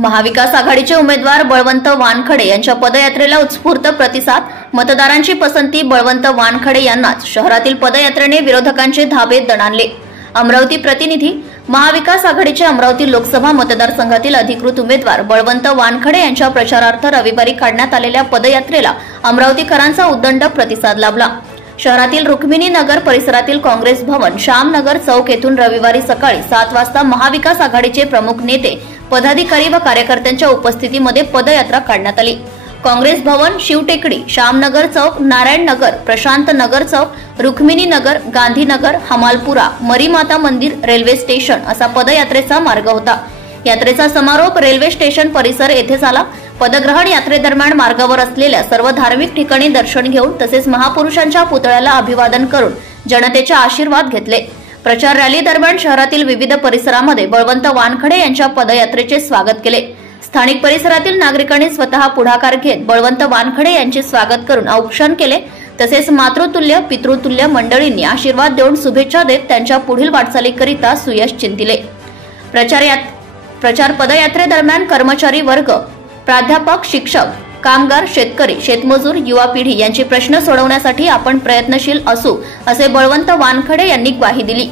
महाविकास आघाडीचे उमेदवार बळवंत वानखडे यांच्या पदयात्रेला उत्स्फूर्त प्रतिसाद। मतदारांची पसंती बळवंत वानखडे यांनाच। शहरातील पदयात्रेने विरोधकांचे धाबे दणाणले। अमरावती प्रतिनिधी। महाविकास आघाडीचे अमरावती लोकसभा मतदारसंघातील अधिकृत उमेदवार बळवंत वानखडे यांच्या प्रचारार्थ रविवारी काढण्यात आलेल्या पदयात्रेला अमरावतीकरांचा उदंड प्रतिसाद लाभला। शहरातील रुक्मिणी नगर परिसरातील काँग्रेस भवन श्यामनगर चौक येथून रविवारी सकाळी 7 वाजता महाविकास आघाडीचे प्रमुख नेते, पदाधिकारी व कार्यकर्त्यांच्या उपस्थितीमध्ये पदयात्रा काढण्यात आली। काँग्रेस भवन, शिवटेकडी, श्यामनगर चौक, नारायण नगर, प्रशांत नगर चौक, रुक्मिणी नगर, गांधीनगर, हमालपुरा, मरीमाता मंदिर, रेल्वे स्टेशन असा पदयात्रेचा मार्ग होता। यात्रेचा समारोप रेल्वे स्टेशन परिसर येथे झाला। पदग्रहण यात्रेदरम्यान मार्गावर असलेल्या सर्व धार्मिक ठिकाणी दर्शन घेऊन तसेच महापुरुषांच्या पुतळ्याला अभिवादन करून जनतेचे आशीर्वाद घेतले। प्रचार रॅली दरम्यान शहरातील विविध परिसरामध्ये बळवंत वानखडे यांच्या पदयात्रेचे स्वागत केले। स्थानिक परिसरातील नागरिकांनी स्वतः पुढाकार घेत बळवंत वानखडे यांचे स्वागत करून औक्षण केले। तसेच मातृतुल्य, पितृतुल्य मंडळींनी आशीर्वाद देऊन शुभेच्छा देत त्यांच्या पुढील वाटचालीकरिता सुयश चिंतिले। प्रचार पदयात्रेदरम्यान कर्मचारी वर्ग, प्राध्यापक, शिक्षक, कामगार, शेतकरी, शेतमजूर, युवा पिढी यांचे प्रश्न सोडवण्यासाठी आपण प्रयत्नशील असू असे बळवंत वानखडे यांनी ग्वाही दिली।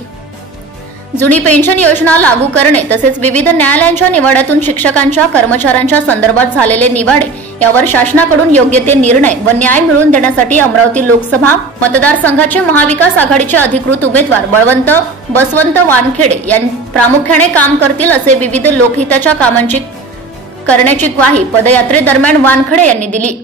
जुनी पेन्शन योजना लागू करणे तसेच विविध न्यायालयांच्या निवाड्यातून शिक्षकांच्या, कर्मचाऱ्यांच्या संदर्भात झालेले निवाडे यावर शासनाकडून योग्य ते निर्णय व न्याय मिळवून देण्यासाठी अमरावती लोकसभा मतदारसंघाचे महाविकास आघाडीचे अधिकृत उमेदवार बळवंत वानखडे यांनी प्रामुख्याने काम करतील असे विविध लोकहिताच्या कामांची करण्याची ग्वाही पदयात्रेदरम्यान वानखडे यांनी दिली।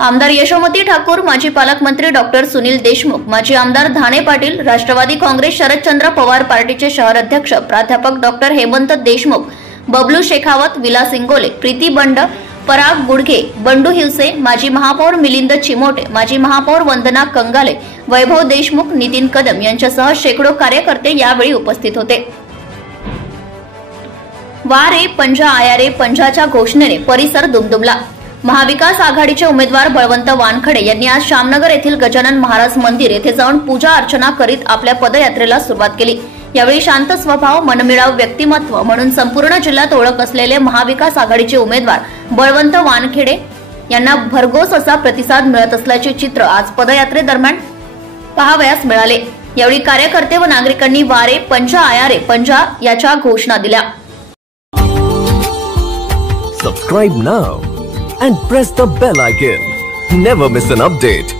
आमदार यशोमती ठाकूर, माजी पालकमंत्री डॉक्टर सुनील देशमुख, माजी आमदार धाणे पाटील, राष्ट्रवादी काँग्रेस शरदचंद्र पवार पार्टीचे शहर अध्यक्ष प्राध्यापक डॉक्टर हेमंत देशमुख, बबलू शेखावत, विलास इंगोले, प्रीती बंड, पराग गुडघे, बंडू हिवसे, माजी महापौर मिलिंद चिमोटे, माजी महापौर वंदना कंगाले, वैभव देशमुख, नितीन कदम यांच्यासह शेकडो कार्यकर्ते यावेळी उपस्थित होते। वारे पंजा आया रे पंजाच्या घोषणेने परिसर दुमदुमला। महाविकास आघाडीचे उमेदवार बळवंत वानखडे यांनी आज श्यामनगर येथील गजानन महाराज मंदिर येथे जाऊन पूजा अर्चना करीत आपल्या पदयात्रेला सुरुवात केली। यावेळी शांत स्वभाव, मनमिळाऊ व्यक्तिमत्व म्हणून संपूर्ण जिल्ह्यात ओळख असलेले महाविकास आघाडीचे उमेदवार बळवंत वानखडे यांना भरघोस असा प्रतिसाद मिळत असल्याचे चित्र आज पदयात्रेदरम्यान पाहावयास मिळाले। यावेळी कार्यकर्ते व नागरिकांनी वारे पंजा आया रे पंजा याच्या घोषणा दिल्या। Subscribe now and press the bell icon. Never miss an update.